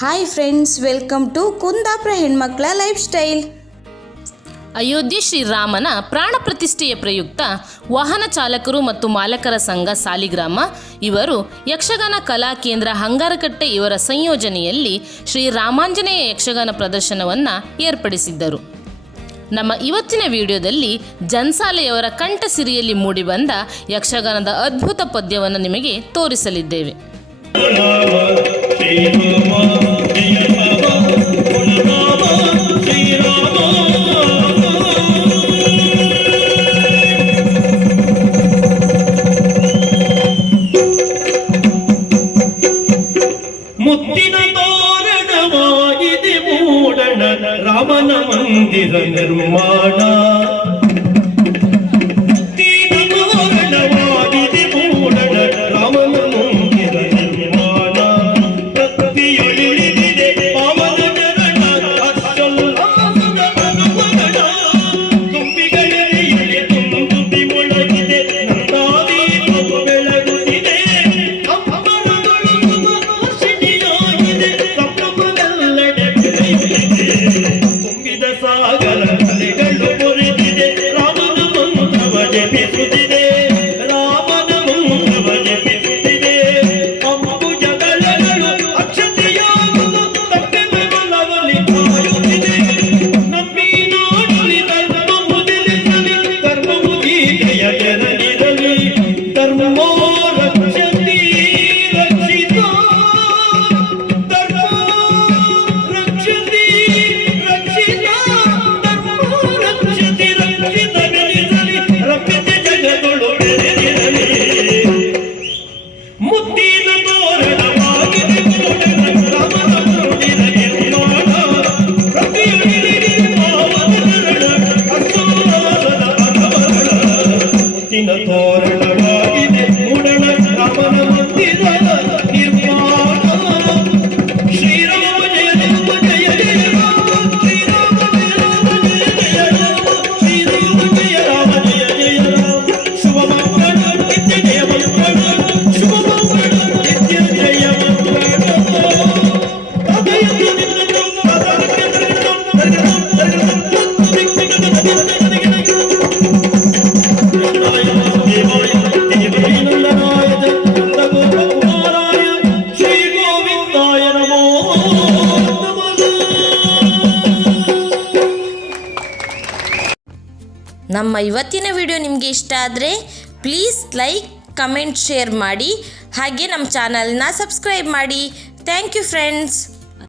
Hi friends, welcome to Kundapura ಹೆಣ್ಮಕ್ಳ life style. Ayodhya ಶ್ರೀರಾಮನ ಪ್ರಾಣ ಪ್ರತಿಷ್ಠೆಯ ಪ್ರಯುಕ್ತ ವಾಹನ ಚಾಲಕರು ಮತ್ತು ಮಾಲಕರ ಸಂಘ ಸಾಲಿಗ್ರಾಮ ಇವರು ಯಕ್ಷಗಾನ ಕಲಾ ಕೇಂದ್ರ ಹಂಗಾರಕಟ್ಟೆ ಇವರ ಸಂಯೋಜನೆಯಲ್ಲಿ ಶ್ರೀರಾಮಾಂಜನೇಯ ಯಕ್ಷಗಾನ ಪ್ರದರ್ಶನವನ್ನು ಏರ್ಪಡಿಸಿದ್ದರು. ನಮ್ಮ ಇವತ್ತಿನ ವಿಡಿಯೋದಲ್ಲಿ ಜನ್ಸಾಲೆಯವರ ಕಂಠಸಿರಿಯಲ್ಲಿ ಮೂಡಿಬಂದ ಯಕ್ಷಗಾನದ ಅದ್ಭುತ ಪದ್ಯವನ್ನು ನಿಮಗೆ ತೋರಿಸಲಿದ್ದೇವೆ. ಮುತ್ತಿನ ತೋರಣವಾಗಿದೆ ಮೂಡಣ ರಾಮನ ಮಂದಿರ ನಿರ್ಮಾಣ. ಮುತ್ತಿನ ತೋರಣವಾಗಿದೆ ಮೂಡಣ ರಾಮನ ಮಂದಿರ ನಿರ್ಮಾಣ. ಪ್ರತಿಯೊಳಿದಿದೆ ಪಾವನ ಚರಣ ಅಷ್ಟಲ್ಲಾಸದ ಅನುಮರಣ. ತುಂಬಿಗಳಲ್ಲಿ ತುಂಬಿ ಮೊಳಗಿದೆ ನಂದಾದೀಪವು ಬೆಳಗುತ್ತಿದೆ. ತುಂಬಿದ ಸಾಗರ ಅಲೆಗಳು ಮುರಿದಿದೆ. ರಾಮನ ಮಂತ್ರವ ಜಪಿಸುತ್ತಿದೆ. ರಾಮನ ಮಂತ್ರವ ಜಪಿಸುತ್ತಿದೆ. ಅಂಬುಜಗಳಗಳು ಅಕ್ಷತೆಯಾಗುವ ತಪ್ಪೆಬಲವಲಿ ಕಾಯುತ್ತಿದೆ. ನಮ್ಮಿ ನಾಡಲಿ ಧರ್ಮವು ನಿಲ್ಲಿಸಲಿ. ಧರ್ಮವು ಗೀತೆಯ ಜನರಿರಲಿ. ಧರ್ಮೋ ರಕ್ಷತಿ ರಕ್ಷಿತ. ಮುತ್ತಿನ ತೋರಣವಾಗಿದೆ ಮೂಡಣ ರಾಮನ ಮಂದಿರ ನಿರ್ಮಾಣ. ಪ್ರತಿಯೊಳಿದಿದೆ ಪಾವನ ಚರಣ ಅಷ್ಟಲ್ಲಾಸದ ಅನುಮರಣ. ಮುತ್ತಿನ ತೋರಣವಾಗಿದೆ ಮೂಡಣ ರಾಮನ ಮಂದಿರ ನಿರ್ಮಾಣ. ಶ್ರೀರಾಮ ಜಯ ರಾಮ ಜಯ ಜಯ ರಾಮ. ಶ್ರೀರಾಮ ಜಯ ರಾಮ ಜಯ ಜಯ ರಾಮ. ಶ್ರೀರಾಮ ಜಯ ರಾಮ ಜಯ ಜಯ ರಾಮ. ಶುಭ ಮಂಗಳ ನಿತ್ಯ ಜಯ ಮಂಗಳ. ಶುಭ ಮಂಗಳ ನಿತ್ಯ ಜಯ ಮಂಗಳ. ಶ್ರೀ ಗೋವಿಂದಾಯ ನಮೋ ನಮಃ. ನಮ್ಮ ಇವತ್ತಿನ ವಿಡಿಯೋ ನಿಮಗೆ ಇಷ್ಟ ಆದರೆ ಪ್ಲೀಸ್ ಲೈಕ್, ಕಮೆಂಟ್, ಶೇರ್ ಮಾಡಿ. ಹಾಗೆ ನಮ್ಮ ಚಾನಲ್ನ ಸಬ್ಸ್ಕ್ರೈಬ್ ಮಾಡಿ. Thank you friends.